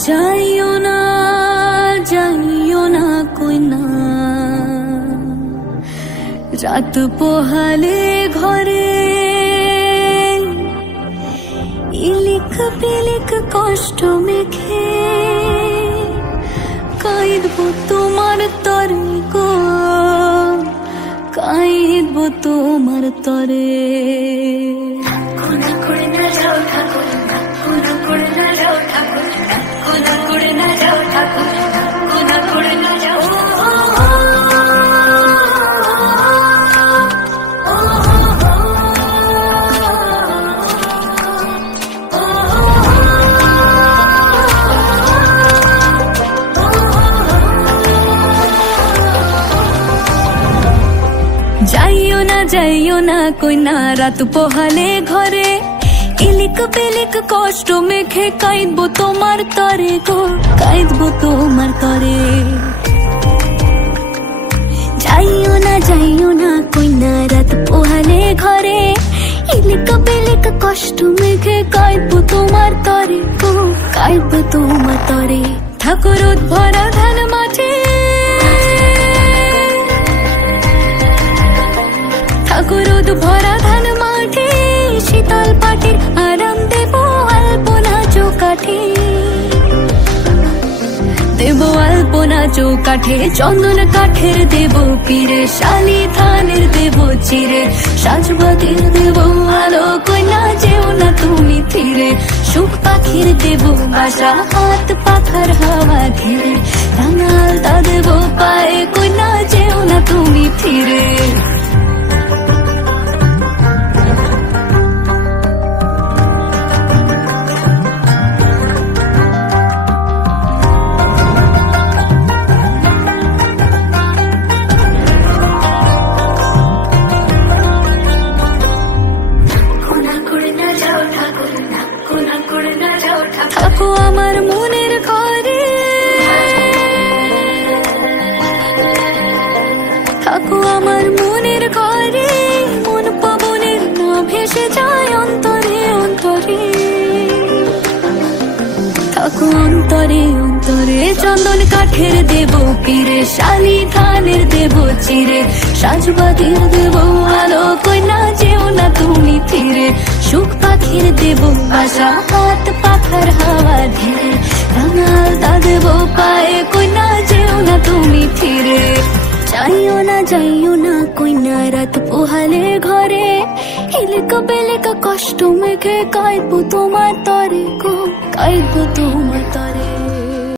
যাইও না যাইও না কই না, রাত পোহালে ঘরে ইলিক পিলিক কষ্ট মেখে কাইদবো তোমার তরে গো, কাইদবো তোমার তরে। খুনা করে না যাও ঠাকুর, খুনা করে না যাও ঠাকুর, খুনা করে না যাও ঠাকুর, খুনা করে না যাও। যাইও না যাইও না কই না, রাত পোহালে ঘরে ইলিক পিলিক কষ্ট মেখে কাইদবো তোমার তরে গো, কাইদবো তোমার তরে। যাইও না কই না, রাত পোহালে ঘরে ইলিক পিলিক কষ্ট মেখে কাইদবো তোমার তরে গো, কাইদবো তোমার তরে। ঠাকুর ভরা ধান মাঠে, ঠাকুর ভরা ধান মাঠে শীতল পাটির আরাম দেব আলপনা চৌকাঠে, দেব আলপনা চৌকাঠে। চন্দন কাঠের দেব পীরে, শালি ধানের দেব চিরে, সাজবাতির দেব আলো কইনা যেও না তুমি ফিরে। সুখ পাখির দেব বাসা, হাত পাখার হাওয়া ঘিরে, রাঙাল তা দেব পায়ে কইনা যেও না তুমি ফিরে। থাকো আমার মনের ঘরে, থাকো আমার মনের ঘরে, মন পবনের না ভেসে যায় অন্তরে অন্তরে। থাকো অন্তরে অন্তরে, চন্দন কাঠের দেব পীরে, শালি ধানের দেব চিরে, সাজবাতির দেব আলো কইনা যেও না তুমি ফিরে। সুখ পাখির দেব বাসা, হাত পাখার হাওয়া ধীরে, রাঙাল তা দেব পায়ে কইনা যেও না তুমি ফিরে। যাইও না কইনা, রাত পোহালে ঘরে ইলিক পিলিক কষ্ট মেখে কাইদবো তোমার তরে গো, কাইদবো তোমার তরে।